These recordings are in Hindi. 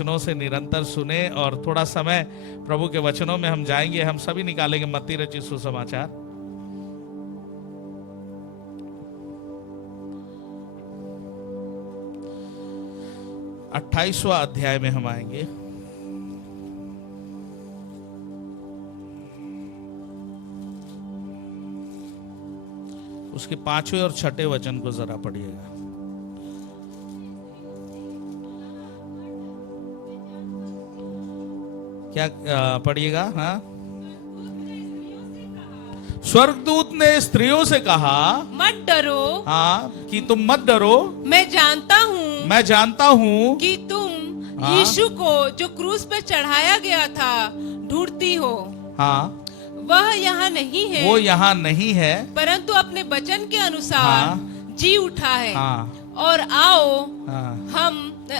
वचनों से निरंतर सुने और थोड़ा समय प्रभु के वचनों में हम जाएंगे। हम सभी निकालेंगे मत्ती रचित सुसमाचार, 28वां अध्याय में हम आएंगे। उसके 5वें और 6ठे वचन को जरा पढ़िएगा। क्या पढ़िएगा? हाँ, स्वर्गदूत ने स्त्रियों से कहा मत डरो। हाँ, कि तुम मत डरो, मैं जानता हूँ कि तुम हाँ, यीशु को जो क्रूस पर चढ़ाया गया था ढूंढती हो। हाँ, वह यहाँ नहीं है, वो यहाँ नहीं है, परंतु अपने वचन के अनुसार हाँ, जी उठा है। हाँ, और आओ, हाँ,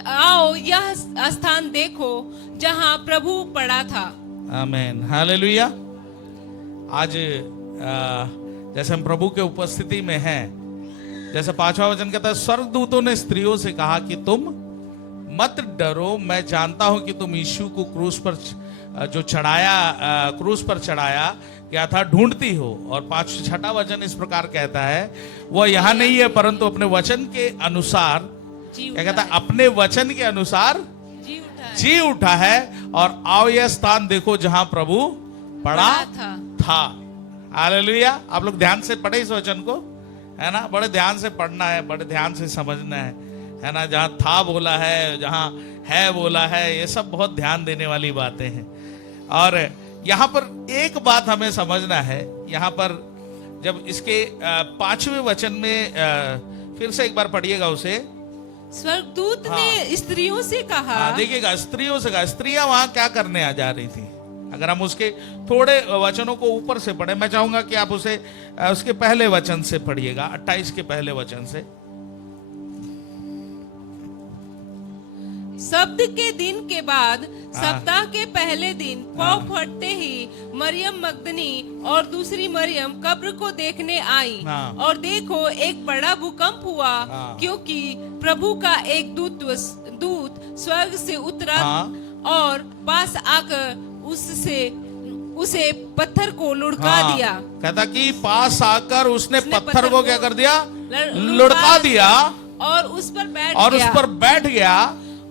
आओ यह स्थान देखो जहाँ प्रभु पड़ा था। आमीन, हालेलुया। आज जैसे हम प्रभु के उपस्थिति में हैं, जैसे 5वां वचन कहता है, स्वर्गदूतों ने स्त्रियों से कहा कि तुम मत डरो, मैं जानता हूं कि तुम यीशु को क्रूस पर जो क्रूस पर चढ़ाया गया था ढूंढती हो। और 6ठा वचन इस प्रकार कहता है, वह यहाँ नहीं है, परंतु अपने वचन के अनुसार, क्या कहता है, अपने वचन के अनुसार जी उठा है। और आओ यह स्थान देखो जहां प्रभु पड़ा था। हालेलुया। आप लोग ध्यान से पढ़े इस वचन को, है ना? बड़े ध्यान से पढ़ना है, बड़े ध्यान से समझना है ना? जहां था बोला है, जहां है बोला है, ये सब बहुत ध्यान देने वाली बातें हैं। और यहाँ पर एक बात हमें समझना है, यहाँ पर जब इसके 5वें वचन में फिर से एक बार पढ़िएगा उसे। स्वर्गदूत ने स्त्रियों से कहा, देखिएगा, स्त्रियों से कहा। स्त्रियां वहां क्या करने आ जा रही थी? अगर हम उसके थोड़े वचनों को ऊपर से पढ़े, मैं चाहूंगा कि आप उसे उसके पहले वचन से पढ़िएगा, 28 के पहले वचन से। शब्द के दिन के बाद सप्ताह के पहले दिन पौ फटते ही मरियम मगदनी और दूसरी मरियम कब्र को देखने आई। और देखो, एक बड़ा भूकंप हुआ, क्योंकि प्रभु का एक दूत स्वर्ग से उतरा और पास आकर उसे पत्थर को लुढ़का दिया। कहता कि पास आकर उसने पत्थर को क्या कर दिया? लुढ़का दिया और उस पर बैठ गया।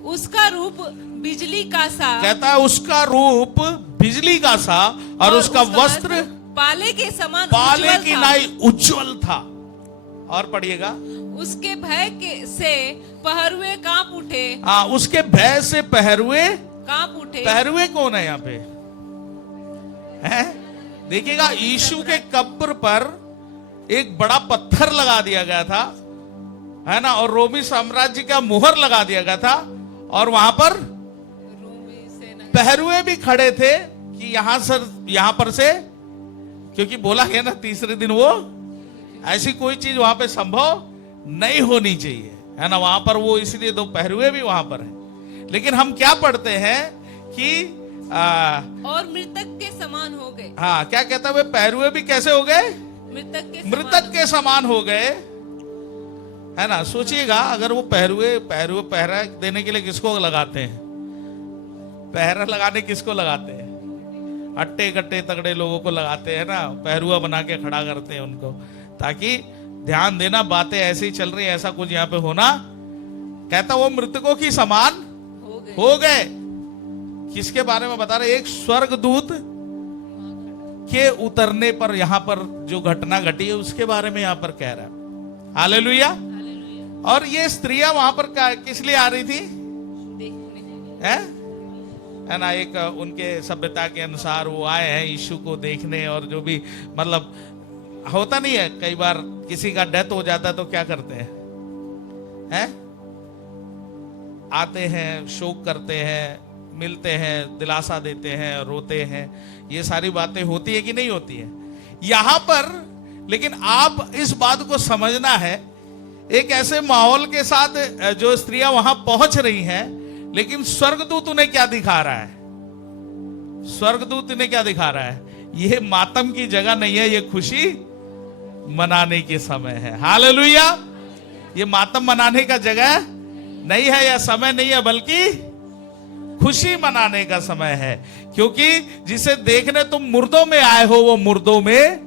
उसका रूप बिजली का सा, कहता है उसका रूप बिजली का सा, और उसका वस्त्र पाले के समान, पाले की नाई उज्जवल था। और पढ़िएगा, उसके भय से पहरुए कांप उठे। हाँ, उसके भय से पहरुए कांप उठे। पहरुए कौन है यहाँ पे? है, देखिएगा, यीशु के कब्र पर एक बड़ा पत्थर लगा दिया गया था, है ना? और रोमी साम्राज्य का मुहर लगा दिया गया था। और वहां पर पहरुए भी खड़े थे कि यहां पर से, क्योंकि बोला गया ना तीसरे दिन वो, ऐसी कोई चीज वहां पे संभव नहीं होनी चाहिए, है ना? वहां पर वो, इसलिए 2 पहरुए भी वहां पर है। लेकिन हम क्या पढ़ते हैं कि और मृतक के समान हो गए। हाँ, क्या कहता है? पहरुए भी कैसे हो गए? मृतक के समान हो गए, है ना? सोचिएगा, अगर वो पहरुए पहरा देने के लिए किसको लगाते हैं? पहरा लगाने किसको लगाते हैं? अट्टे कट्टे तगड़े लोगों को लगाते हैं ना, पहरुआ बना के खड़ा करते हैं उनको, ताकि ध्यान देना, बातें ऐसे ही चल रही है, ऐसा कुछ यहाँ पे होना। कहता वो मृतकों की समान हो गए। किसके बारे में बता रहे? एक स्वर्गदूत के उतरने पर यहाँ पर जो घटना घटी है उसके बारे में यहाँ पर कह रहा है। हालेलुया। और ये स्त्रियां वहां पर किस लिए आ रही थी? है ना? एक उनके सभ्यता के अनुसार वो आए हैं यीशु को देखने। और जो भी मतलब होता नहीं है, कई बार किसी का डेथ हो जाता है तो क्या करते हैं? आते हैं, शोक करते हैं, मिलते हैं, दिलासा देते हैं, रोते हैं। ये सारी बातें होती है कि नहीं होती है यहां पर? लेकिन आप इस बात को समझना है, एक ऐसे माहौल के साथ जो स्त्रियां वहां पहुंच रही हैं, लेकिन स्वर्गदूत उन्हें क्या दिखा रहा है? स्वर्गदूत इन्हें क्या दिखा रहा है? ये मातम की जगह नहीं है, ये खुशी मनाने के समय है। हालेलुया। ये मातम मनाने का जगह नहीं है या समय नहीं है, बल्कि खुशी मनाने का समय है, क्योंकि जिसे देखने तुम मुर्दों में आए हो वो मुर्दों में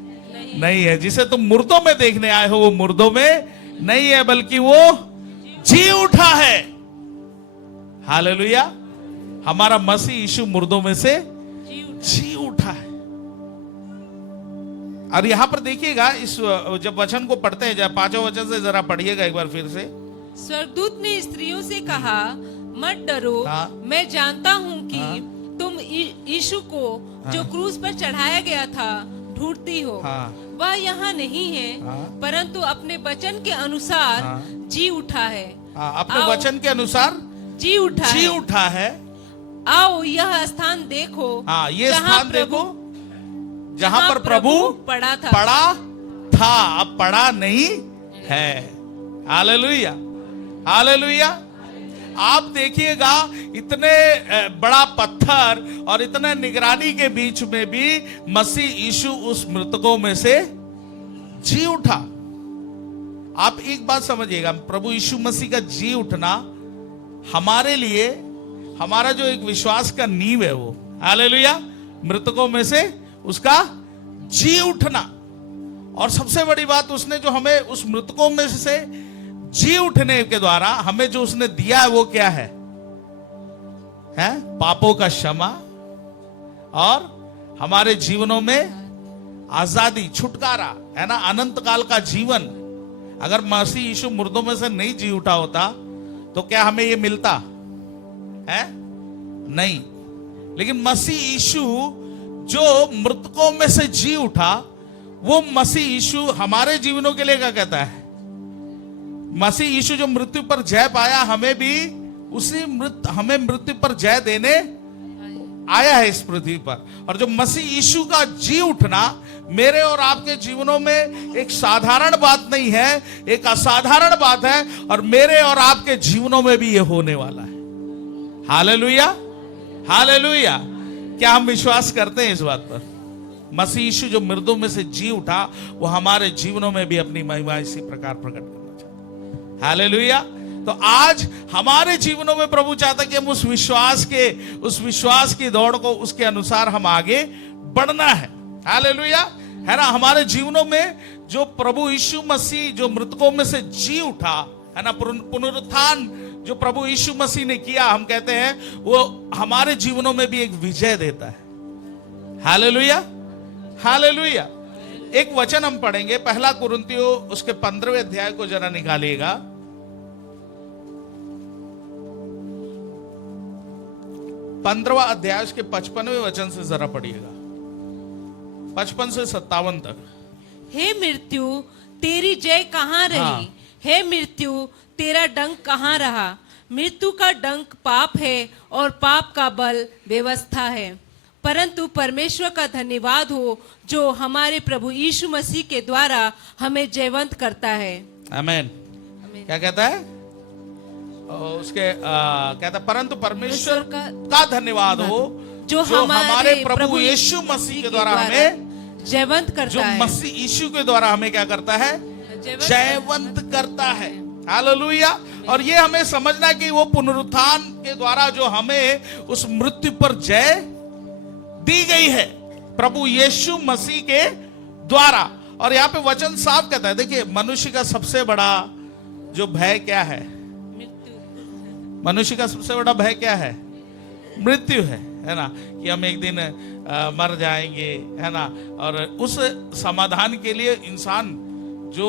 नहीं है। जिसे तुम मुर्दों में देखने आए हो वो मुर्दों में नहीं है, बल्कि वो जी उठा है। हालेलुया। हमारा मसीह यीशु मुर्दों में से जी उठा है। और यहां पर देखिएगा, इस जब वचन को पढ़ते हैं, जब 5वें वचन से जरा पढ़िएगा एक बार फिर से। स्वर्गदूत ने स्त्रियों से कहा, मत डरो, हाँ। मैं जानता हूँ कि तुम यीशु को जो क्रूस पर चढ़ाया गया था ढूंढती हो। हाँ। वह यहाँ नहीं है, परंतु अपने वचन के अनुसार जी उठा है। अपने वचन के अनुसार जी उठा है। आओ यह स्थान देखो। ये स्थान देखो जहां पर प्रभु पड़ा था, अब पड़ा नहीं है। Hallelujah, hallelujah. आप देखिएगा, इतने बड़ा पत्थर और इतने निगरानी के बीच में भी मसीह यीशु उस मृतकों में से जी उठा। आप एक बात समझिएगा, प्रभु यीशु मसीह का जी उठना हमारे लिए, हमारा जो एक विश्वास का नींव है वो, हालेलुया, मृतकों में से उसका जी उठना। और सबसे बड़ी बात, उसने जो हमें उस मृतकों में से जी उठने के द्वारा हमें जो उसने दिया है वो क्या है? पापों का क्षमा और हमारे जीवनों में आजादी, छुटकारा, है ना, अनंत काल का जीवन। अगर मसीह यीशु मुर्दों में से नहीं जी उठा होता तो क्या हमें ये मिलता है? नहीं। लेकिन मसीह यीशु जो मृतकों में से जी उठा, वो मसीह यीशु हमारे जीवनों के लिए क्या कहता है? मसीह यीशु जो मृत्यु पर जय पाया, हमें भी हमें मृत्यु पर जय देने आया है इस पृथ्वी पर। और जो मसीह यीशु का जी उठना मेरे और आपके जीवनों में एक साधारण बात नहीं है, एक असाधारण बात है, और मेरे और आपके जीवनों में भी ये होने वाला है। Hallelujah, hallelujah. क्या हम विश्वास करते हैं इस बात पर? मसीह यीशु जो मृतों में से जी उठा, वो हमारे जीवनों में भी अपनी महिमा इसी प्रकार प्रकट करना चाहता है। हालेलुया। तो आज हमारे जीवनों में प्रभु चाहता है कि हम उस विश्वास की दौड़ को, उसके अनुसार हम आगे बढ़ना है। हालेलुया, है ना। हमारे जीवनों में जो प्रभु यीशु मसीह जो मृतकों में से जी उठा, है ना, पुनरुत्थान जो प्रभु यीशु मसीह ने किया, हम कहते हैं वो हमारे जीवनों में भी एक विजय देता है। Hallelujah, hallelujah. एक वचन हम पढ़ेंगे, 1 कुरिन्थियों उसके 15वें अध्याय को जरा निकालिएगा। 15वां अध्याय उसके 55वें वचन से जरा पढ़िएगा, 55 से 57 तक। हे मृत्यु, तेरी जय कहाँ रही? हे मृत्यु, तेरा डंक कहाँ रहा? मृत्यु का डंक पाप है और पाप का बल व्यवस्था है। परंतु परमेश्वर का धन्यवाद हो जो हमारे प्रभु यीशु मसीह के द्वारा हमें जयवंत करता है। आमीन। क्या कहता है उसके? कहता है परंतु परमेश्वर का धन्यवाद हो जो हमारे प्रभु यीशु मसीह के द्वारा हमें जयवंत करता है। जो मसीह यीशु के द्वारा हमें क्या करता है? जयवंत करता है। हालेलुया। और ये हमें समझना कि वो पुनरुत्थान के द्वारा जो हमें उस मृत्यु पर जय दी गई है, प्रभु यीशु मसीह के द्वारा। और यहाँ पे वचन साफ कहता है, देखिए, मनुष्य का सबसे बड़ा जो भय क्या है? मनुष्य का सबसे बड़ा भय क्या है? मृत्यु है ना, कि हम एक दिन मर जाएंगे, है ना। और उस समाधान के लिए इंसान जो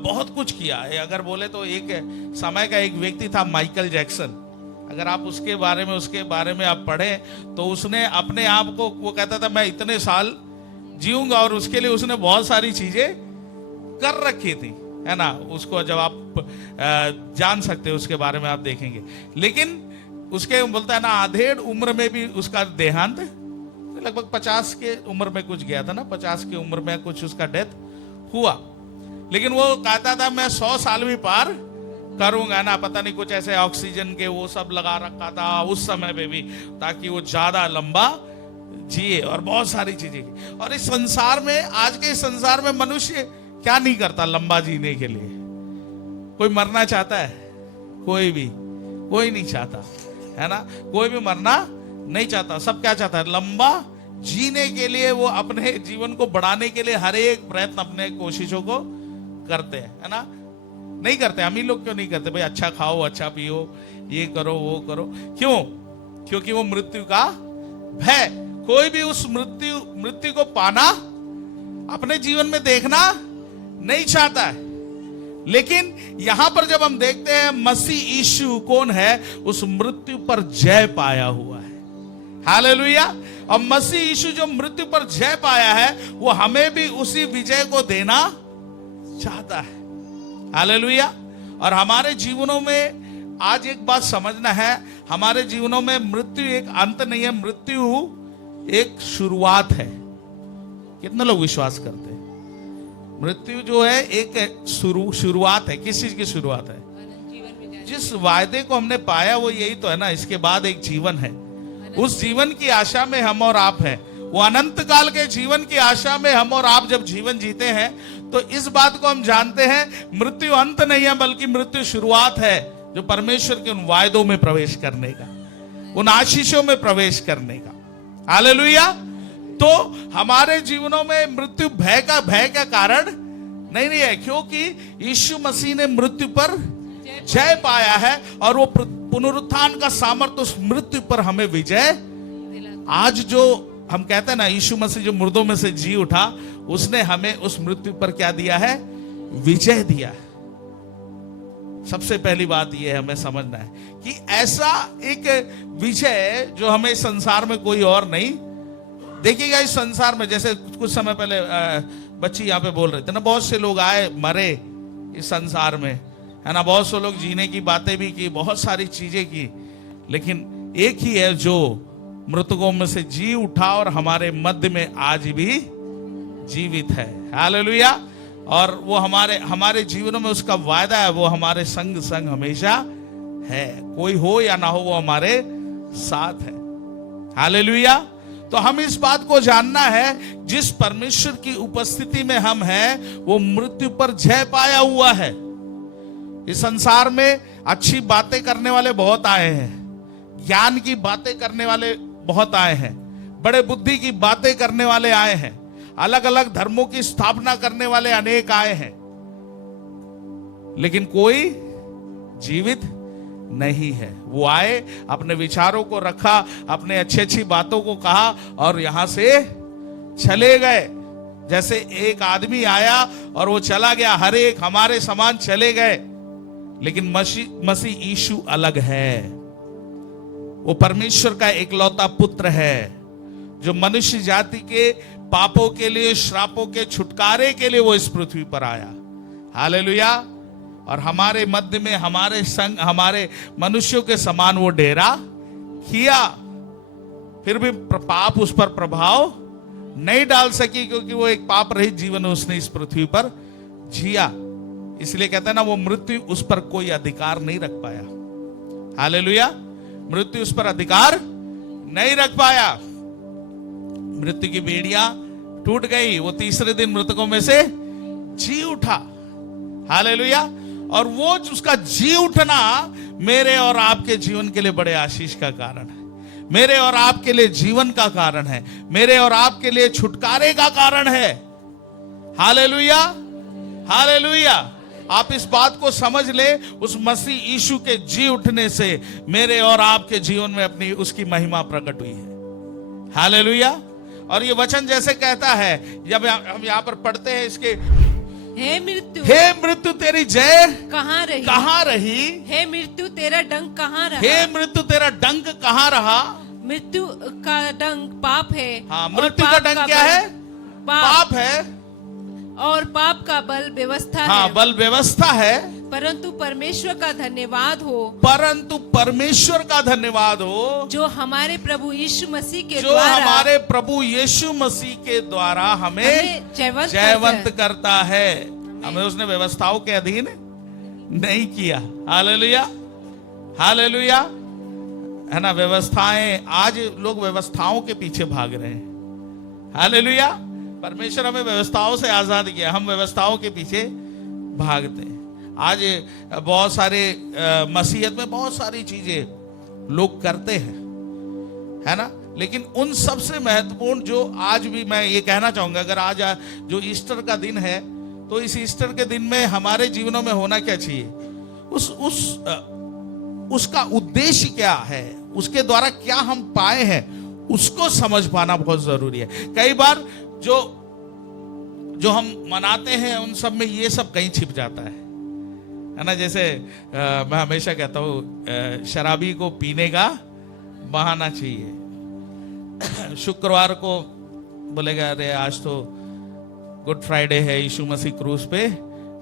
बहुत कुछ किया है। अगर बोले तो एक समय का एक व्यक्ति था, माइकल जैक्सन। अगर आप उसके बारे में आप पढ़ें तो उसने अपने आप को, वो कहता था मैं इतने साल जीऊंगा, और उसके लिए उसने बहुत सारी चीजें कर रखी थी, है ना। उसको जब आप जान सकते हो उसके बारे में आप देखेंगे। लेकिन उसके बोलता है ना, आधेड़ उम्र में भी उसका देहांत, लगभग 50 के उम्र में कुछ गया था ना, 50 की उम्र में कुछ उसका डेथ हुआ। लेकिन वो कहता था मैं 100 साल भी पार करूंगा ना, पता नहीं कुछ ऐसे ऑक्सीजन के वो सब लगा रखा था उस समय पे भी, ताकि वो ज्यादा लंबा जिए, और बहुत सारी चीजें की। और इस संसार में, आज के इस संसार में मनुष्य क्या नहीं करता लंबा जीने के लिए? कोई मरना चाहता है? कोई नहीं चाहता। है ना। कोई भी मरना नहीं चाहता, सब क्या चाहता है, लंबा जीने के लिए वो अपने जीवन को बढ़ाने के लिए हर एक प्रयत्न अपने कोशिशों को करते हैं, है ना। नहीं करते, हम ही लोग क्यों नहीं करते भाई, अच्छा खाओ, अच्छा पियो, ये करो, वो करो, क्यों? क्योंकि वो मृत्यु का भय, कोई भी उस मृत्यु को पाना, अपने जीवन में देखना नहीं चाहता है। लेकिन यहां पर जब हम देखते हैं मसीह यीशु कौन है, उस मृत्यु पर जय पाया हुआ है। हालेलुया। और मसीह यीशु जो मृत्यु पर जय पाया है, वो हमें भी उसी विजय को देना चाहता है। हालेलुया। और हमारे जीवनों में आज एक बात समझना है, हमारे जीवनों में मृत्यु एक अंत नहीं है, मृत्यु एक शुरुआत है। कितने लोग विश्वास करते हैं? मृत्यु जो है एक शुरुआत है। किस चीज की शुरुआत है? जिस वायदे को हमने पाया वो यही तो है ना, इसके बाद एक जीवन है। उस जीवन की आशा में हम और आप हैं। वो अनंत काल के जीवन की आशा में हम और आप जब जीवन जीते हैं, तो इस बात को हम जानते हैं, मृत्यु अंत नहीं है, बल्कि मृत्यु शुरुआत है, जो परमेश्वर के उन वायदों में प्रवेश करने का, उन आशीषों में प्रवेश करने का। हालेलुया। तो हमारे जीवनों में मृत्यु भय का कारण नहीं है, क्योंकि यीशु मसीह ने मृत्यु पर जय पाया है, और वो पुनरुत्थान का सामर्थ्य उस मृत्यु पर हमें विजय। आज जो हम कहते हैं ना, यीशु मसीह जो मुर्दों में से जी उठा, उसने हमें उस मृत्यु पर क्या दिया है? विजय दिया है। सबसे पहली बात यह हमें समझना है कि ऐसा एक विजय जो हमें संसार में कोई और नहीं। देखिएगा इस संसार में, जैसे कुछ समय पहले बच्ची यहाँ पे बोल रहे थे ना, बहुत से लोग आए मरे इस संसार में, है ना। बहुत से लोग जीने की बातें भी की, बहुत सारी चीजें की, लेकिन एक ही है जो मृतकों में से जी उठा और हमारे मध्य में आज भी जीवित है। हालेलुया। और वो हमारे जीवनों में उसका वायदा है, वो हमारे संग संग हमेशा है। कोई हो या ना हो, वो हमारे साथ है। हालेलुया। तो हम इस बात को जानना है, जिस परमेश्वर की उपस्थिति में हम हैं, वो मृत्यु पर जय पाया हुआ है। इस संसार में अच्छी बातें करने वाले बहुत आए हैं, ज्ञान की बातें करने वाले बहुत आए हैं, बड़े बुद्धि की बातें करने वाले आए हैं, अलग अलग धर्मों की स्थापना करने वाले अनेक आए हैं, लेकिन कोई जीवित नहीं है। वो आए, अपने विचारों को रखा, अपने अच्छी बातों को कहा और यहां से चले गए। जैसे एक आदमी आया और वो चला गया, हर एक हमारे समान चले गए, लेकिन मसीह यीशु अलग है। वो परमेश्वर का एकलौता पुत्र है, जो मनुष्य जाति के पापों के लिए, श्रापों के छुटकारे के लिए वो इस पृथ्वी पर आया। हालेलुया। और हमारे मध्य में, हमारे संग, हमारे मनुष्यों के समान वो डेरा किया। फिर भी पाप उस पर प्रभाव नहीं डाल सकी, क्योंकि वो एक पाप रहित जीवन उसने इस पृथ्वी पर जिया। इसलिए कहते हैं ना, वो मृत्यु उस पर कोई अधिकार नहीं रख पाया। हालेलुया। मृत्यु उस पर अधिकार नहीं रख पाया। मृत्यु की बेड़ियां टूट गई, वो तीसरे दिन मृतकों में से जी उठा। हालेलुया। और वो उसका जी उठना मेरे और आपके जीवन के लिए बड़े आशीष का कारण है, मेरे और आपके लिए जीवन का कारण है, मेरे और आपके लिए छुटकारे का कारण है। हालेलुया। हालेलुया। आप इस बात को समझ ले, उस मसीह यीशु के जी उठने से मेरे और आपके जीवन में अपनी उसकी महिमा प्रकट हुई है। हालेलुया। और ये वचन जैसे कहता है, जब हम यहाँ पर पढ़ते हैं इसके, हे मृत्यु तेरी जय कहाँ रही? कहाँ रही? हे मृत्यु तेरा डंक कहाँ रहा? हे मृत्यु तेरा डंक कहाँ रहा? मृत्यु का डंक पाप है। हाँ, मृत्यु का डंक क्या है? पाप है। और पाप का बल व्यवस्था है। हाँ, बल व्यवस्था है। परंतु परमेश्वर का धन्यवाद हो, परंतु परमेश्वर का धन्यवाद हो, जो हमारे प्रभु यीशु मसीह के जो द्वारा, हमारे प्रभु यीशु मसीह के द्वारा हमें जयवंत करता है। हमें उसने व्यवस्थाओं के अधीन नहीं किया। हालेलुया। हालेलुया। है ना। व्यवस्थाएं, आज लोग व्यवस्थाओं के पीछे भाग रहे हैं। हालेलुया। परमेश्वर हमें व्यवस्थाओं से आजाद किया, हम व्यवस्थाओं के पीछे भागते हैं। आज बहुत सारे मसीहत में बहुत सारी चीजें लोग करते हैं, है ना। लेकिन उन सबसे महत्वपूर्ण जो आज भी मैं ये कहना चाहूंगा, अगर आज जो ईस्टर का दिन है, तो इस ईस्टर के दिन में हमारे जीवनों में होना क्या चाहिए, उसका उद्देश्य क्या है, उसके द्वारा क्या हम पाए हैं, उसको समझ पाना बहुत जरूरी है। कई बार जो हम मनाते हैं उन सब में ये सब कहीं छिप जाता है ना। जैसे मैं हमेशा कहता हूँ, शराबी को पीने का बहाना चाहिए। शुक्रवार को बोलेगा अरे आज तो गुड फ्राइडे है, यीशु मसीह क्रूस पे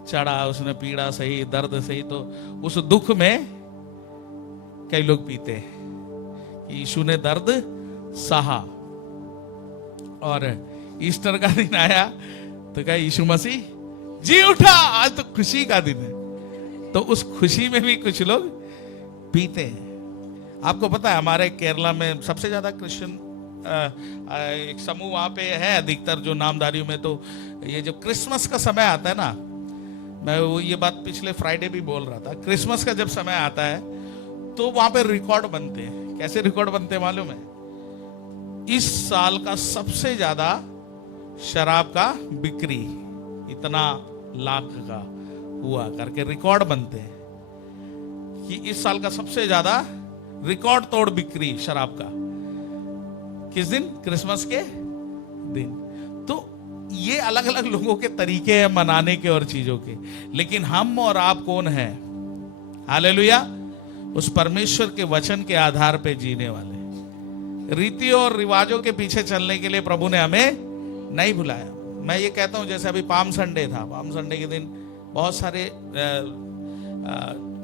चढ़ा, उसने पीड़ा सही, दर्द सही, तो उस दुख में कई लोग पीते हैं कि यीशु ने दर्द सहा। और ईस्टर का दिन आया तो कहा यीशु मसीह जी उठा, आज तो खुशी का दिन है, तो उस खुशी में भी कुछ लोग पीते हैं। आपको पता है हमारे केरला में सबसे ज्यादा क्रिश्चियन एक समूह वहां पे है, अधिकतर जो नामधारियों में। तो ये जो क्रिसमस का समय आता है ना, मैं वो ये बात पिछले फ्राइडे भी बोल रहा था, क्रिसमस का जब समय आता है तो वहां पे रिकॉर्ड बनते हैं। कैसे रिकॉर्ड बनते हैं मालूम है? इस साल का सबसे ज्यादा शराब का बिक्री इतना लाख का हुआ करके रिकॉर्ड बनते हैं कि इस साल का सबसे ज्यादा रिकॉर्ड तोड़ बिक्री शराब का किस दिन? क्रिसमस के दिन। तो ये अलग अलग लोगों के तरीके हैं मनाने के और चीजों के, लेकिन हम और आप कौन है? हालेलुया। उस परमेश्वर के वचन के आधार पे जीने वाले। रीतियों और रिवाजों के पीछे चलने के लिए प्रभु ने हमें नहीं बुलाया। मैं ये कहता हूं, जैसे अभी पाम संडे था, पाम संडे के दिन बहुत सारे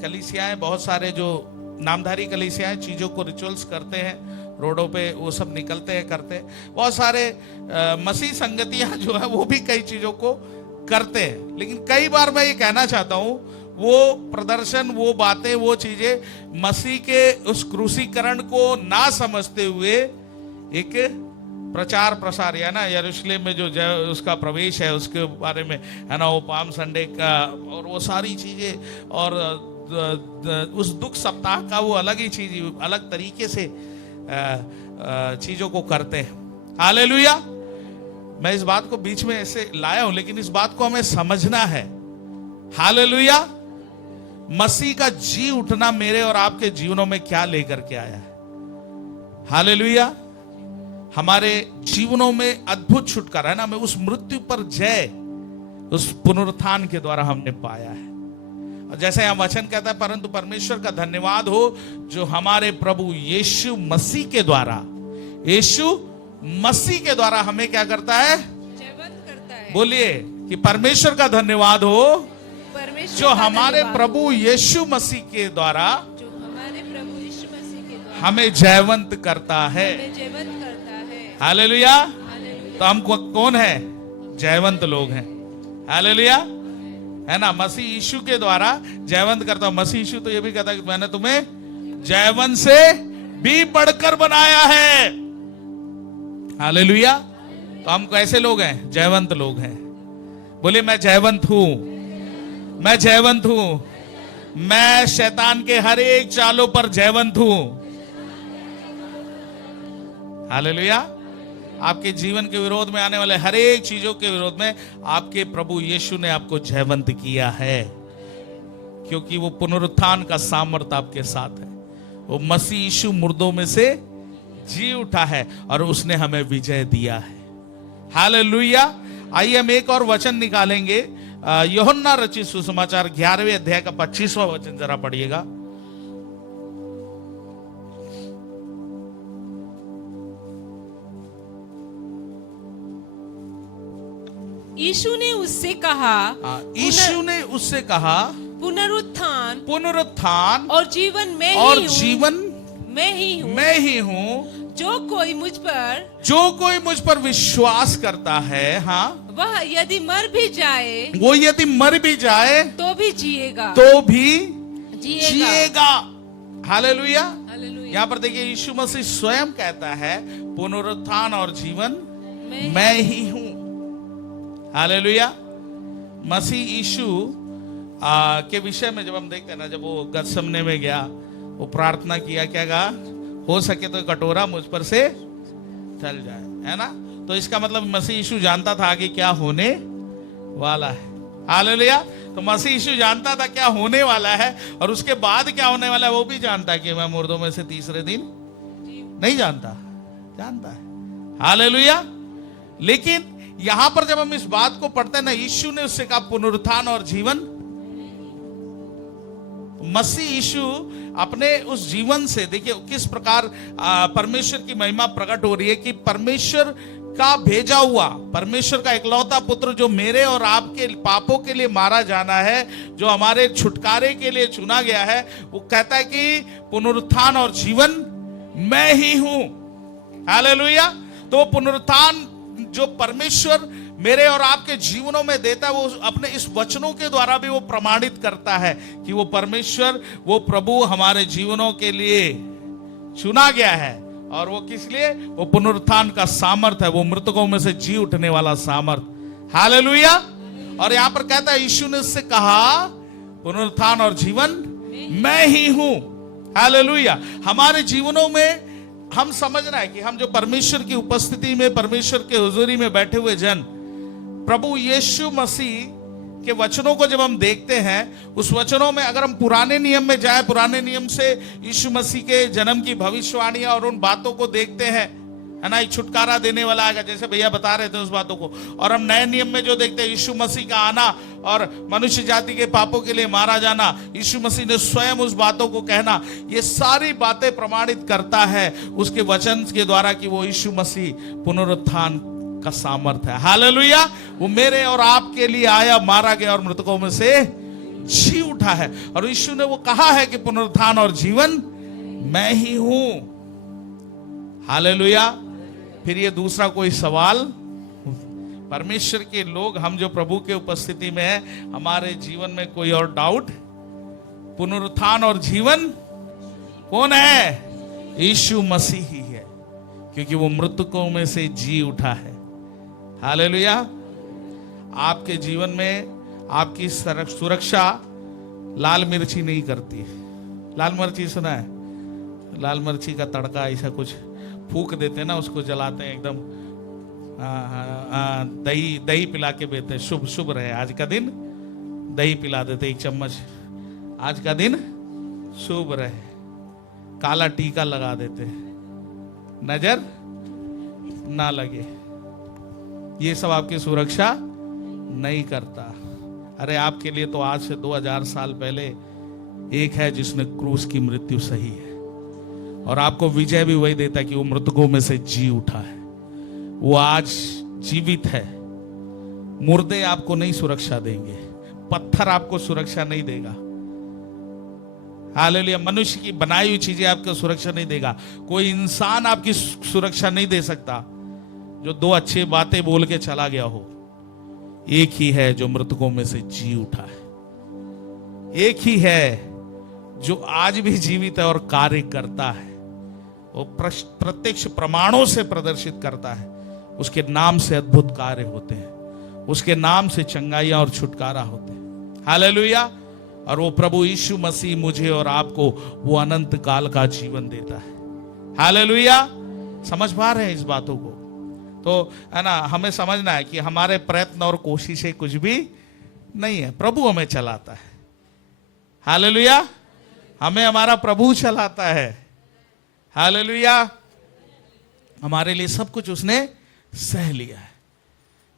कलीसियाएं, बहुत सारे जो नामधारी कलीसियाएं चीजों को रिचुअल्स करते हैं, रोडों पे वो सब निकलते हैं, करते हैं। बहुत सारे मसीह संगतियां जो है वो भी कई चीजों को करते हैं। लेकिन कई बार मैं ये कहना चाहता हूं, वो प्रदर्शन, वो बातें, वो चीजें मसीह के उस क्रूसीकरण को ना समझते हुए एक प्रचार प्रसार, या ना यरूशलेम में जो उसका प्रवेश है उसके बारे में, है ना, वो पाम संडे का और वो सारी चीजें, और उस दुख सप्ताह का वो अलग ही चीज, अलग तरीके से चीजों को करते हैं। हालेलुया। मैं इस बात को बीच में ऐसे लाया हूं, लेकिन इस बात को हमें समझना है। हालेलुया। मसीह का जी उठना मेरे और आपके जीवनों में क्या लेकर के आया है? हालेलुया। हमारे जीवनों में अद्भुत छुटकारा, है ना, हमें उस मृत्यु पर जय उस पुनरुत्थान के द्वारा हमने पाया है। और जैसे यहां वचन कहता है, परंतु परमेश्वर का धन्यवाद हो जो हमारे प्रभु यीशु मसीह के द्वारा, यीशु मसीह के द्वारा हमें क्या करता है? जीवंत करता है। बोलिए कि परमेश्वर का धन्यवाद हो जो हमारे प्रभु यीशु मसीह के द्वारा, जो हमारे प्रभु यीशु मसीह के द्वारा हमें जयवंत करता है। जीवंत करता है। हालेलुया। तो हम कौन है? जयवंत लोग हैं। हालेलुया, है ना। मसीह यीशु के द्वारा जयवंत करता हूं। मसीह यीशु तो ये भी कहता है कि मैंने तुम्हें जयवंत से भी बढ़कर बनाया है। हालेलुया। तो हम कैसे लोग हैं? जयवंत लोग हैं। बोले मैं जयवंत हूं, मैं जयवंत हूं, मैं शैतान के हर एक चालों पर जयवंत हूं। हालेलुया। आपके जीवन के विरोध में आने वाले हर एक चीजों के विरोध में आपके प्रभु यीशु ने आपको जयवंत किया है, क्योंकि वो पुनरुत्थान का सामर्थ्य आपके साथ है। वो मसीह यीशु मुर्दों में से जी उठा है और उसने हमें विजय दिया है। हालेलुया। आइए हम एक और वचन निकालेंगे। यूहन्ना रचित सुसमाचार 11वें अध्याय का 25वां वचन जरा पढ़िएगा। यीशु ने उससे कहा, यीशु ने उससे कहा, पुनरुत्थान और जीवन में और ही हूँ, जीवन मैं ही हूँ। जो कोई मुझ पर विश्वास करता है, हाँ, वह यदि मर भी जाए, वो यदि मर भी जाए तो भी जिएगा, जिएगा। हालेलुया। हालेलुया। यहाँ पर देखिए यीशु मसीह स्वयं कहता है पुनरुत्थान और जीवन मैं ही हूँ। हालेलुया। मसीह यीशु के विषय में जब हम देखते हैं ना, जब वो गतसमने में गया वो प्रार्थना किया, क्या कहा, हो सके तो कटोरा मुझ पर से चल जाए, है ना। तो इसका मतलब मसीह यीशु जानता था आगे क्या होने वाला है। हालेलुया। तो मसीह यीशु जानता था क्या होने वाला है, और उसके बाद क्या होने वाला है वो भी जानता है कि मैं मुर्दों में से तीसरे दिन नहीं जानता, जानता है। हालेलुया। लेकिन यहां पर जब हम इस बात को पढ़ते हैं ना, यीशु ने उससे कहा पुनरुत्थान और जीवन। मसीह यीशु अपने उस जीवन से देखिए किस प्रकार परमेश्वर की महिमा प्रकट हो रही है कि परमेश्वर का भेजा हुआ, परमेश्वर का इकलौता पुत्र जो मेरे और आपके पापों के लिए मारा जाना है, जो हमारे छुटकारे के लिए चुना गया है, वो कहता है कि पुनरुत्थान और जीवन मैं ही हूं। हालेलुया। तो पुनरुत्थान जो परमेश्वर मेरे और आपके जीवनों में देता है, वो अपने इस वचनों के द्वारा भी वो प्रमाणित करता है कि वो परमेश्वर, वो प्रभु हमारे जीवनों के लिए चुना गया है। और वो किस लिए? वो पुनरुत्थान का सामर्थ है, वो मृतकों में से जी उठने वाला सामर्थ। हालेलुया। और यहां पर कहता है यीशु ने उससे कहा पुनरुत्थान और जीवन मैं ही हूं। हालेलुया। हमारे जीवनों में हम समझना है कि हम जो परमेश्वर की उपस्थिति में, परमेश्वर के हुजूरी में बैठे हुए जन, प्रभु यीशु मसीह के वचनों को जब हम देखते हैं, उस वचनों में अगर हम पुराने नियम में जाए, पुराने नियम से यीशु मसीह के जन्म की भविष्यवाणियां और उन बातों को देखते हैं, है ना, छुटकारा देने वाला आएगा, जैसे भैया बता रहे थे उस बातों को। और हम नए नियम में जो देखते हैं, यीशु मसीह का आना और मनुष्य जाति के पापों के लिए मारा जाना, यीशु मसीह ने स्वयं उस बातों को कहना, ये सारी बातें प्रमाणित करता है उसके वचन के द्वारा कि वो यीशु मसीह पुनरुत्थान का सामर्थ्य है। हालेलुया। वो मेरे और आपके लिए आया, मारा गया और मृतकों में से जी उठा है। और यीशु ने वो कहा है कि पुनरुत्थान और जीवन मैं ही हूं। हालेलुया। फिर ये दूसरा कोई सवाल, परमेश्वर के लोग, हम जो प्रभु के उपस्थिति में है, हमारे जीवन में कोई और डाउट? पुनरुत्थान और जीवन कौन है? यीशु मसीह ही है, क्योंकि वो मृतकों में से जी उठा है। हालेलुया। आपके जीवन में आपकी सुरक्षा लाल मिर्ची नहीं करती। लाल मिर्ची सुना है? लाल मिर्ची का तड़का ऐसा कुछ फूक देते हैं ना, उसको जलाते हैं एकदम, दही पिला के देते हैं, शुभ शुभ रहे आज का दिन, दही पिला देते 1 चम्मच, आज का दिन शुभ रहे। काला टीका लगा देते हैं, नजर ना लगे। ये सब आपकी सुरक्षा नहीं करता। अरे आपके लिए तो आज से 2000 साल पहले एक है जिसने क्रूस की मृत्यु सही है, और आपको विजय भी वही देता है कि वो मृतकों में से जी उठा है, वो आज जीवित है। मुर्दे आपको नहीं सुरक्षा देंगे, पत्थर आपको सुरक्षा नहीं देगा। हालेलुया। मनुष्य की बनाई हुई चीजें आपको सुरक्षा नहीं देगा। कोई इंसान आपकी सुरक्षा नहीं दे सकता जो 2 अच्छी बातें बोल के चला गया हो। एक ही है जो मृतकों में से जी उठा है, एक ही है जो आज भी जीवित है और कार्य करता है। वो प्रत्यक्ष प्रमाणों से प्रदर्शित करता है। उसके नाम से अद्भुत कार्य होते हैं, उसके नाम से चंगाइयां और छुटकारा होते हैं। हालेलुया। और वो प्रभु यीशु मसीह मुझे और आपको वो अनंत काल का जीवन देता है। हालेलुया। समझ पा रहे हैं इस बातों को? तो है ना, हमें समझना है कि हमारे प्रयत्न और कोशिशें कुछ भी नहीं है, प्रभु हमें चलाता है। हालेलुया। हमें हमारा प्रभु चलाता है। हालेलुया। हमारे लिए सब कुछ उसने सह लिया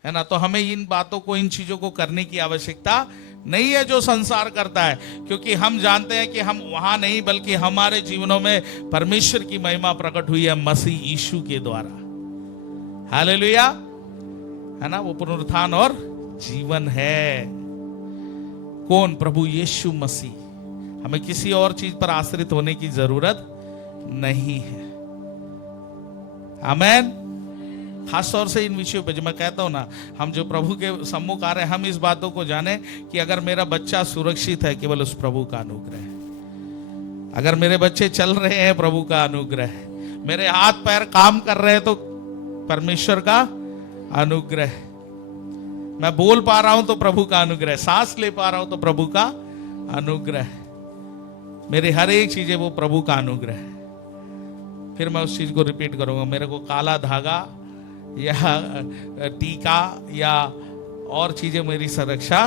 है ना। तो हमें इन बातों को, इन चीजों को करने की आवश्यकता नहीं है जो संसार करता है, क्योंकि हम जानते हैं कि हम वहां नहीं, बल्कि हमारे जीवनों में परमेश्वर की महिमा प्रकट हुई है मसीह यीशु के द्वारा। हालेलुया। है ना। वो पुनरुत्थान और जीवन है। कौन? प्रभु यीशु मसीह। हमें किसी और चीज पर आश्रित होने की जरूरत नहीं है। आमेन। खास तौर से इन विषयों पे जो मैं कहता हूं ना, हम जो प्रभु के सम्मुख आ रहे हैं, हम इस बातों को जाने कि अगर मेरा बच्चा सुरक्षित है, केवल उस प्रभु का अनुग्रह है। अगर मेरे बच्चे चल रहे हैं, प्रभु का अनुग्रह है। मेरे हाथ पैर काम कर रहे हैं, तो परमेश्वर का अनुग्रह। मैं बोल पा रहा हूं तो प्रभु का अनुग्रह, सांस ले पा रहा हूं तो प्रभु का अनुग्रह। मेरी हर एक चीजें वो प्रभु का अनुग्रह है। फिर मैं उस चीज को रिपीट करूंगा, मेरे को काला धागा या टीका या और चीजें मेरी सुरक्षा।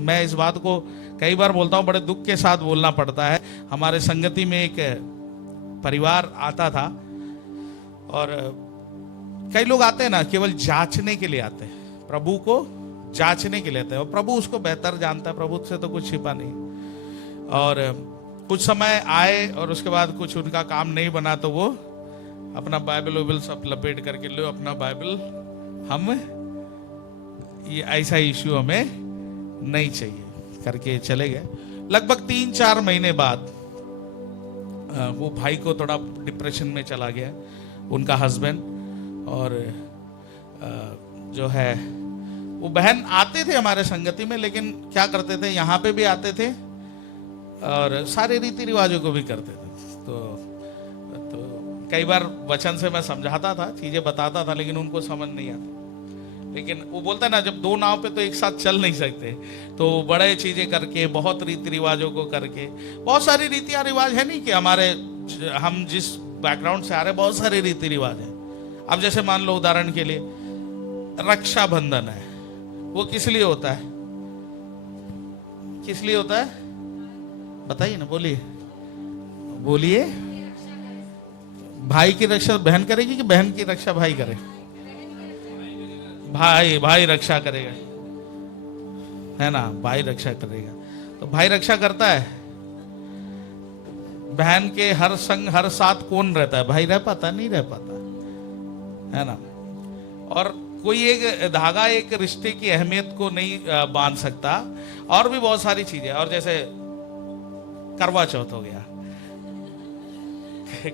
मैं इस बात को कई बार बोलता हूं, बड़े दुख के साथ बोलना पड़ता है। हमारे संगति में एक परिवार आता था और कई लोग आते हैं ना केवल जांचने के लिए आते हैं, प्रभु को जांचने के लिए आते हैं, और प्रभु उसको बेहतर जानता है, प्रभु से तो कुछ छिपा नहीं। और कुछ समय आए और उसके बाद कुछ उनका काम नहीं बना तो वो अपना बाइबल वाइबल सब लपेट करके लो अपना बाइबल, हम ये ऐसा इश्यू हमें नहीं चाहिए करके चले गए। लगभग 3-4 महीने बाद वो भाई को थोड़ा डिप्रेशन में चला गया उनका हस्बैंड, और जो है वो बहन आते थे हमारे संगति में, लेकिन क्या करते थे, यहाँ पे भी आते थे और सारे रीति रिवाजों को भी करते थे। तो कई बार वचन से मैं समझाता था, चीजें बताता था, लेकिन उनको समझ नहीं आती। लेकिन वो बोलता है ना, जब दो नाव पे तो एक साथ चल नहीं सकते, तो बड़े चीजें करके, बहुत रीति रिवाजों को करके, बहुत सारी रीतियां रिवाज है नहीं कि हमारे, हम जिस बैकग्राउंड से आ रहे, बहुत सारे रीति रिवाज है। अब जैसे मान लो उदाहरण के लिए रक्षाबंधन है, वो किस लिए होता है, किस लिए होता है बताइए ना, बोलिए बोलिए। भाई की रक्षा बहन करेगी कि बहन की रक्षा भाई करे? भाई रक्षा करेगा, है ना, भाई रक्षा करेगा। तो भाई रक्षा करता है, बहन के हर संग हर साथ कौन रहता है? भाई रह पाता? नहीं रह पाता, है ना। और कोई एक धागा एक रिश्ते की अहमियत को नहीं बांध सकता, और भी बहुत सारी चीजें। और जैसे करवा चौथ हो गया,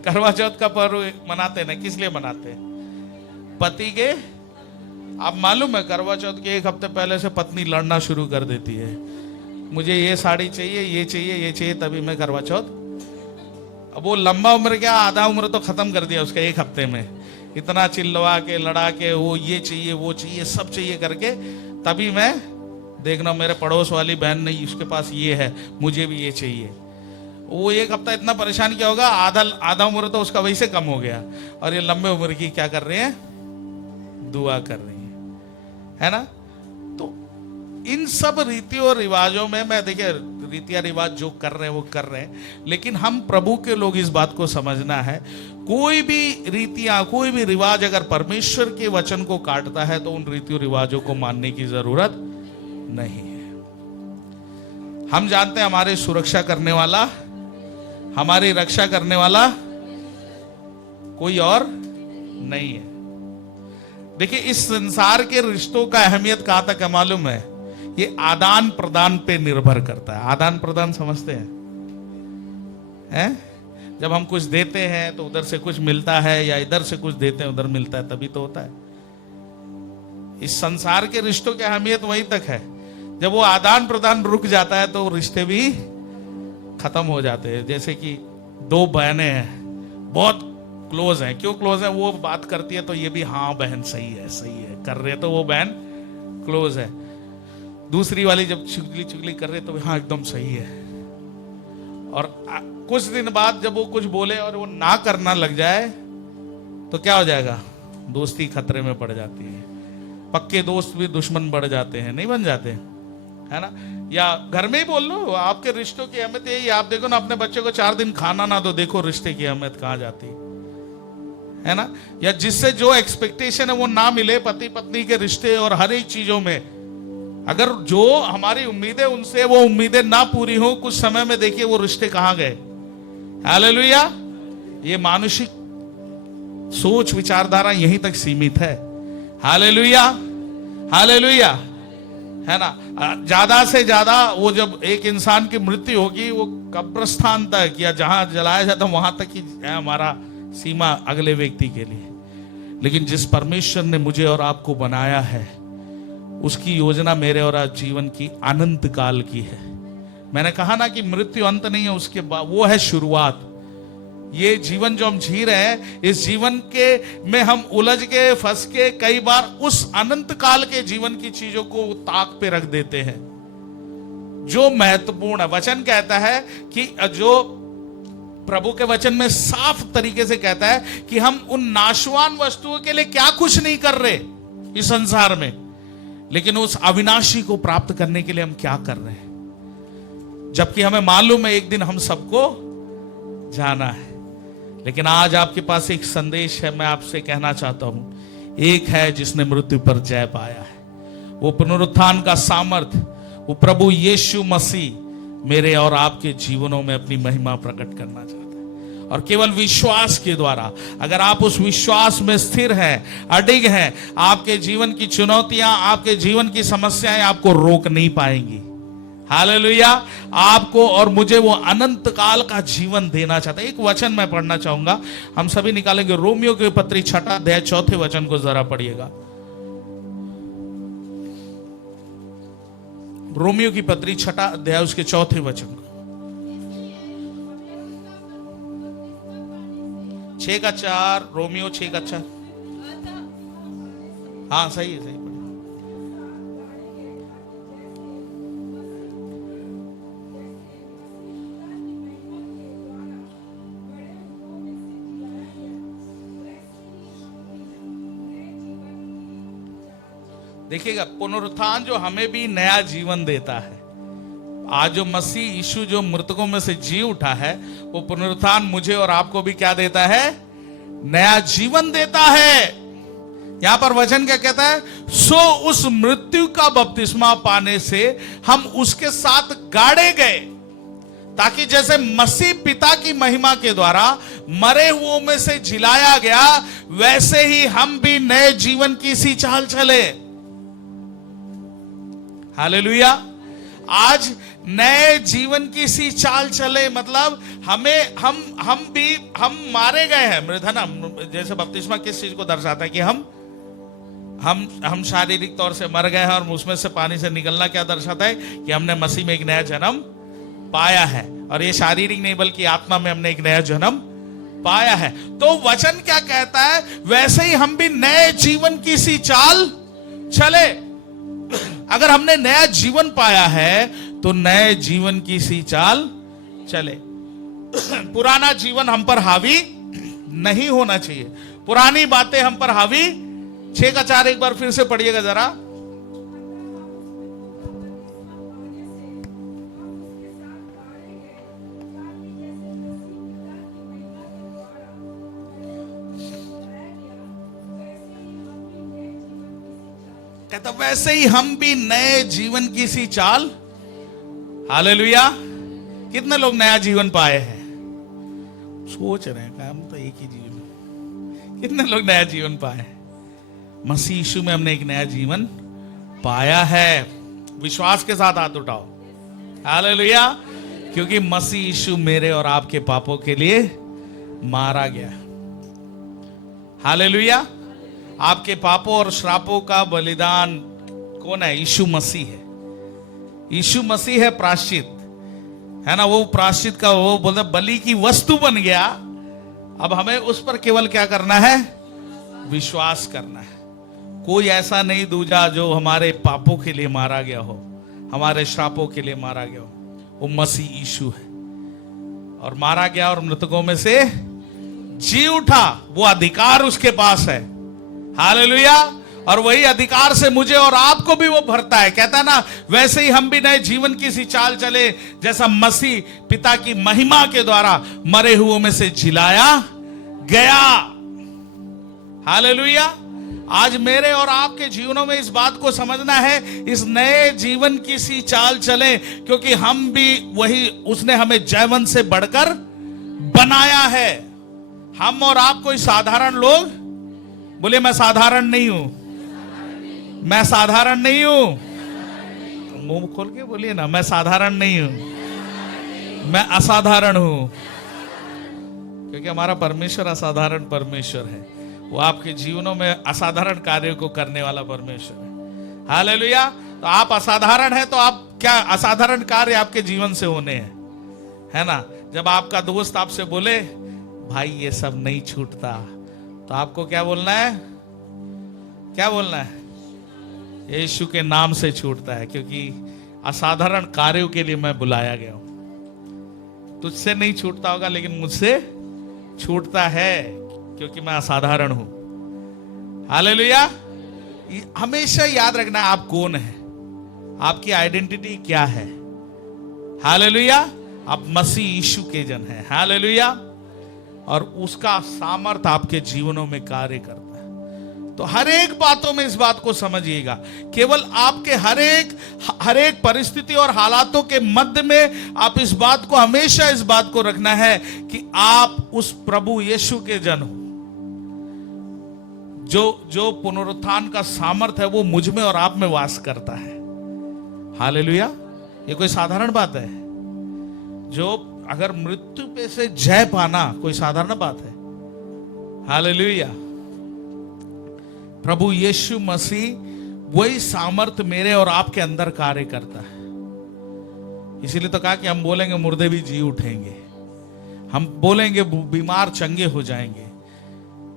करवा चौथ का पर्व मनाते ना, किस लिए मनाते हैं? पति के, आप मालूम है करवा चौथ के 1 हफ्ते पहले से पत्नी लड़ना शुरू कर देती है, मुझे ये साड़ी चाहिए, ये चाहिए, ये चाहिए, तभी मैं करवा चौथ। अब वो लंबा उम्र क्या, आधा उम्र तो खत्म कर दिया उसका 1 हफ्ते में, इतना चिल्लवा के लड़ा के, वो ये चाहिए, वो चाहिए, सब चाहिए करके, तभी मैं देखना मेरे पड़ोस वाली बहन नहीं, उसके पास ये है, मुझे भी ये चाहिए। वो 1 हफ्ता इतना परेशान किया होगा, आधा उम्र तो उसका वैसे कम हो गया, और ये लंबे उम्र की क्या कर रहे हैं, दुआ कर रही है ना। तो इन सब रीति और रिवाजों में, मैं देखिए रीतियां रिवाज जो कर रहे हैं वो कर रहे हैं, लेकिन हम प्रभु के लोग इस बात को समझना है, कोई भी रीतियां, कोई भी रिवाज अगर परमेश्वर के वचन को काटता है तो उन रीति रिवाजों को मानने की जरूरत नहीं है। हम जानते हैं हमारी सुरक्षा करने वाला, हमारी रक्षा करने वाला कोई और नहीं है। देखिए इस संसार के रिश्तों का अहमियत कहां तक है मालूम है? ये आदान प्रदान पे निर्भर करता है। आदान प्रदान समझते हैं? जब हम कुछ देते हैं तो उधर से कुछ मिलता है, या इधर से कुछ देते हैं उधर मिलता है, तभी तो होता है। इस संसार के रिश्तों की अहमियत वहीं तक है, जब वो आदान प्रदान रुक जाता है तो रिश्ते भी खत्म हो जाते हैं। जैसे कि 2 बहनें हैं, बहुत क्लोज हैं, क्यों क्लोज है? वो बात करती है तो ये भी हाँ बहन सही है, सही है कर रहे, तो वो बहन क्लोज है। दूसरी वाली जब चुगली कर रहे तो हाँ एकदम सही है। और कुछ दिन बाद जब वो कुछ बोले और वो ना करना लग जाए तो क्या हो जाएगा? दोस्ती खतरे में पड़ जाती है। पक्के दोस्त भी दुश्मन बढ़ जाते हैं, नहीं बन जाते, है ना। या घर में ही बोल लो, आपके रिश्तों की अहमियत यही। आप देखो ना, अपने बच्चे को 4 दिन खाना ना दो, देखो रिश्ते की अहमियत कहां जाती है ना। या जिससे जो एक्सपेक्टेशन है वो ना मिले, पति पत्नी के रिश्ते और हर एक चीजों में, अगर जो हमारी उम्मीदें उनसे वो उम्मीदें ना पूरी हो, कुछ समय में देखिए वो रिश्ते कहां गए। हालेलुया। ये मानसिक सोच विचारधारा यहीं तक सीमित है। हालेलुया, हालेलुया, है ना। ज्यादा से ज्यादा वो जब एक इंसान की मृत्यु होगी, वो कब्रिस्तान तक या जहां जलाया जाता वहां तक ही है हमारा सीमा अगले व्यक्ति के लिए। लेकिन जिस परमेश्वर ने मुझे और आपको बनाया है, उसकी योजना मेरे और आप जीवन की अनंत काल की है। मैंने कहा ना कि मृत्यु अंत नहीं है, उसके बाद वो है शुरुआत। ये जीवन जो हम जी रहे हैं, इस जीवन के में हम उलझ के फंस के कई बार उस अनंत काल के जीवन की चीजों को ताक पे रख देते हैं जो महत्वपूर्ण है। वचन कहता है कि जो प्रभु के वचन में साफ तरीके से कहता है कि हम उन नाशवान वस्तुओं के लिए क्या कुछ नहीं कर रहे इस संसार में, लेकिन उस अविनाशी को प्राप्त करने के लिए हम क्या कर रहे हैं, जबकि हमें मालूम है एक दिन हम सबको जाना है। लेकिन आज आपके पास एक संदेश है, मैं आपसे कहना चाहता हूं, एक है जिसने मृत्यु पर जय पाया है, वो पुनरुत्थान का सामर्थ्य, वो प्रभु यीशु मसीह मेरे और आपके जीवनों में अपनी महिमा प्रकट करना चाहता है। और केवल विश्वास के द्वारा, अगर आप उस विश्वास में स्थिर हैं, अडिग हैं, आपके जीवन की चुनौतियां, आपके जीवन की समस्याएं आपको रोक नहीं पाएंगी। हालेलुया। आपको और मुझे वो अनंत काल का जीवन देना चाहता है। एक वचन मैं पढ़ना चाहूंगा, हम सभी निकालेंगे। रोमियो की पत्री 6 अध्याय 4 वचन को जरा पढ़िएगा। रोमियो की पत्री 6 अध्याय उसके 4 वचन को। 6:4, रोमियो 6:4। हाँ सही है, सही पढ़िए। देखिएगा, पुनरुत्थान जो हमें भी नया जीवन देता है। आज जो मसीह यीशु जो मृतकों में से जी उठा है, वो पुनरुत्थान मुझे और आपको भी क्या देता है? नया जीवन देता है। यहां पर वचन क्या कहता है? सो उस मृत्यु का बपतिस्मा पाने से हम उसके साथ गाड़े गए, ताकि जैसे मसीह पिता की महिमा के द्वारा मरे हुओं में से जिलाया गया, वैसे ही हम भी नए जीवन की सी चाल चले। हालेलुया। आज नए जीवन की सी चाल चले, मतलब हम मारे गए हैं। मृधना जैसे बपतिस्मा किस चीज को दर्शाता है? कि हम शारीरिक तौर से मर गए हैं, और उसमें से पानी से निकलना क्या दर्शाता है? कि हमने मसीह में एक नया जन्म पाया है। और ये शारीरिक नहीं बल्कि आत्मा में हमने एक नया जन्म पाया है। तो वचन क्या कहता है? वैसे ही हम भी नए जीवन की सी चाल चले। अगर हमने नया जीवन पाया है तो नए जीवन की सी चाल चले। पुराना जीवन हम पर हावी नहीं होना चाहिए, पुरानी बातें हम पर हावी। 6:4 एक बार फिर से पढ़िएगा जरा। कहता वैसे ही हम भी नए जीवन की सी चाल। हालेलुया। कितने लोग नया जीवन पाए हैं? सोच रहे हैं हम तो एक ही जीवन। कितने लोग नया जीवन पाए हैं? मसीह यीशु में हमने एक नया जीवन पाया है। विश्वास के साथ हाथ उठाओ। हालेलुया। क्योंकि मसीह यीशु मेरे और आपके पापों के लिए मारा गया। हालेलुया। आपके पापों और श्रापों का बलिदान कौन है? यीशु मसीह है। यीशु मसीह है प्रायश्चित, है ना। वो प्रायश्चित का वो बोलते बलि की वस्तु बन गया। अब हमें उस पर केवल क्या करना है? विश्वास करना है। कोई ऐसा नहीं दूजा जो हमारे पापों के लिए मारा गया हो, हमारे श्रापों के लिए मारा गया हो। वो मसीह यीशु है, और मारा गया और मृतकों में से जी उठा। वो अधिकार उसके पास है। हालेलुया। और वही अधिकार से मुझे और आपको भी वो भरता है। कहता ना, वैसे ही हम भी नए जीवन की सी चाल चले, जैसा मसीह पिता की महिमा के द्वारा मरे हुओं में से जिलाया गया। हालेलुया। आज मेरे और आपके जीवनों में इस बात को समझना है, इस नए जीवन की सी चाल चले, क्योंकि हम भी वही, उसने हमें जयवंत से बढ़कर बनाया है। हम और आप कोई साधारण लोग, बोले मैं साधारण नहीं हूं, मैं साधारण नहीं हूं। मुंह खोल के बोलिए ना, मैं साधारण नहीं हूं, मैं असाधारण हूं। क्योंकि हमारा परमेश्वर असाधारण परमेश्वर है। वो आपके जीवनों में असाधारण कार्यों को करने वाला परमेश्वर है। हालेलुया। तो आप असाधारण हैं, तो आप क्या असाधारण कार्य आपके जीवन से होने हैं, है ना। जब आपका दोस्त आपसे बोले भाई ये सब नहीं छूटता, तो आपको क्या बोलना है? क्या बोलना है? यीशु के नाम से छूटता है, क्योंकि असाधारण कार्यों के लिए मैं बुलाया गया हूं। तुझसे नहीं छूटता होगा, लेकिन मुझसे छूटता है क्योंकि मैं असाधारण हूं। हालेलुया। हमेशा याद रखना आप कौन है, आपकी आइडेंटिटी क्या है। हालेलुया। आप मसीह यीशु के जन हैं। हालेलुया। और उसका सामर्थ्य आपके जीवनों में कार्य करता है। तो हर एक बातों में इस बात को समझिएगा। केवल आपके हर एक परिस्थिति और हालातों के मध्य में आप इस बात को, हमेशा इस बात को रखना है कि आप उस प्रभु यीशु के जन हो। जो पुनरुत्थान का सामर्थ है वो मुझ में और आप में वास करता है। हालेलुया। ये कोई साधारण बात है? जो अगर मृत्यु पे से जय पाना कोई साधारण बात है? हालेलुया। प्रभु यीशु मसीह वही सामर्थ मेरे और आपके अंदर कार्य करता है। इसीलिए तो कहा कि हम बोलेंगे मुर्दे भी जी उठेंगे, हम बोलेंगे बीमार चंगे हो जाएंगे,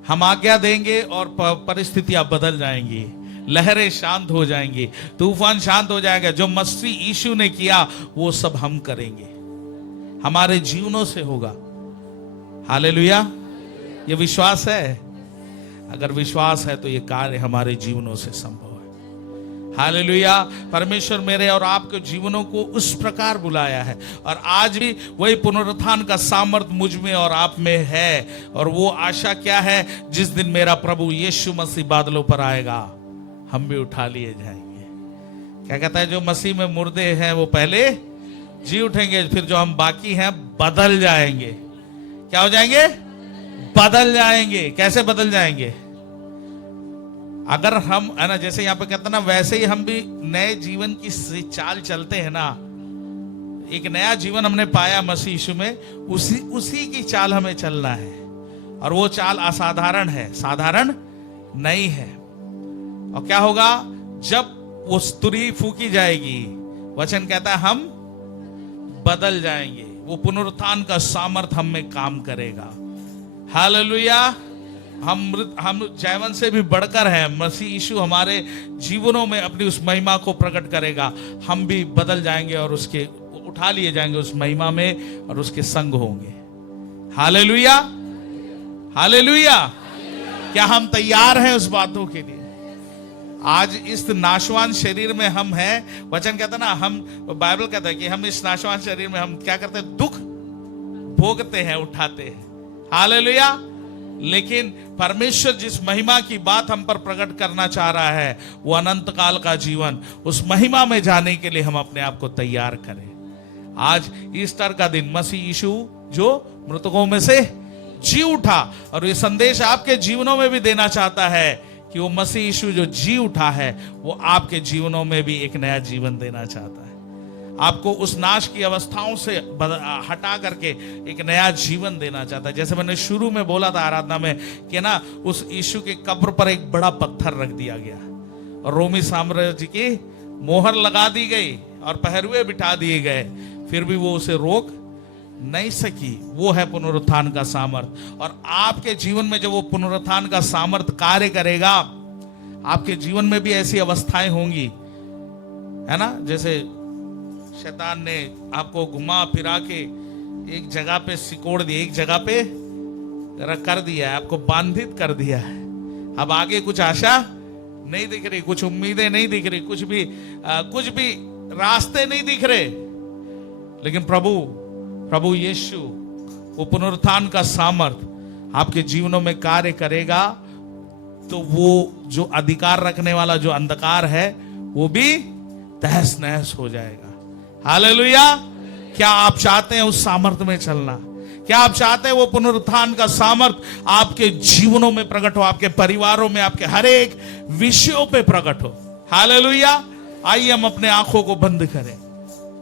हम आज्ञा देंगे और परिस्थितियां बदल जाएंगी, लहरें शांत हो जाएंगी, तूफान शांत हो जाएगा। जो मसीह यीशु ने किया वो सब हम करेंगे, हमारे जीवनों से होगा। हालेलुया। ये विश्वास है? अगर विश्वास है तो ये कार्य हमारे जीवनों से संभव है। हालेलुया। परमेश्वर मेरे और आपके जीवनों को उस प्रकार बुलाया है, और आज भी वही पुनरुत्थान का सामर्थ्य मुझ में और आप में है। और वो आशा क्या है? जिस दिन मेरा प्रभु यीशु मसीह बादलों पर आएगा, हम भी उठा लिए जाएंगे। क्या कहता है? जो मसीह में मुर्दे हैं वो पहले जी उठेंगे, फिर जो हम बाकी हैं बदल जाएंगे। क्या हो जाएंगे? बदल जाएंगे। कैसे बदल जाएंगे? अगर हम, है ना, जैसे यहां पे कहते हैं ना, वैसे ही हम भी नए जीवन की चाल चलते हैं ना। एक नया जीवन हमने पाया मसीह यीशु में, उसी की चाल हमें चलना है। और वो चाल असाधारण है, साधारण नहीं है। और क्या होगा? जब वो स्तुरी फूकी जाएगी, वचन कहता है हम बदल जाएंगे। वो पुनरुत्थान का सामर्थ हम में काम करेगा। हालेलुया। हम जैवन से भी बढ़कर हैं। मसीह यीशु हमारे जीवनों में अपनी उस महिमा को प्रकट करेगा। हम भी बदल जाएंगे और उसके उठा लिए जाएंगे उस महिमा में, और उसके संग होंगे। हालेलुया। हालेलुया। क्या हम तैयार हैं उस बातों के लिए? आज इस नाशवान शरीर में हम हैं। वचन कहता है ना, हम, बाइबल कहता है कि हम इस नाशवान शरीर में हम क्या करते हैं? दुख भोगते हैं, उठाते हैं। हालेलुया। लेकिन परमेश्वर जिस महिमा की बात हम पर प्रकट करना चाह रहा है, वो अनंत काल का जीवन, उस महिमा में जाने के लिए हम अपने आप को तैयार करें। आज ईस्टर का दिन, मसीह यीशु जो मृतकों में से जी उठा, और ये संदेश आपके जीवनों में भी देना चाहता है कि वो मसीह यीशु जो जी उठा है वो आपके जीवनों में भी एक नया जीवन देना चाहता है। आपको उस नाश की अवस्थाओं से हटा करके एक नया जीवन देना चाहता है। जैसे मैंने शुरू में बोला था आराधना में कि ना, उस यीशु के कब्र पर एक बड़ा पत्थर रख दिया गया और रोमी साम्राज्य की मोहर लगा दी गई और पहरुए बिठा दिए गए, फिर भी वो उसे रोक नहीं सकी। वो है पुनरुत्थान का सामर्थ। और आपके जीवन में जब वो पुनरुत्थान का सामर्थ कार्य करेगा, आपके जीवन में भी ऐसी अवस्थाएं होंगी, है ना, जैसे शैतान ने आपको घुमा फिरा के एक जगह पे सिकोड़ दिया, एक जगह पे कर दिया है, आपको बांधित कर दिया है। अब आगे कुछ आशा नहीं दिख रही, कुछ उम्मीदें नहीं दिख रही, कुछ भी रास्ते नहीं दिख रहे। लेकिन प्रभु यीशु, वो पुनरुत्थान का सामर्थ आपके जीवनों में कार्य करेगा, तो वो जो अधिकार रखने वाला जो अंधकार है वो भी तहस नहस हो जाएगा। हालेलुया। क्या आप चाहते हैं उस सामर्थ में चलना? क्या आप चाहते हैं वो पुनरुत्थान का सामर्थ आपके जीवनों में प्रकट हो, आपके परिवारों में, आपके हर एक विषयों पे प्रकट हो? हालेलुया। आइए हम अपने आंखों को बंद करें।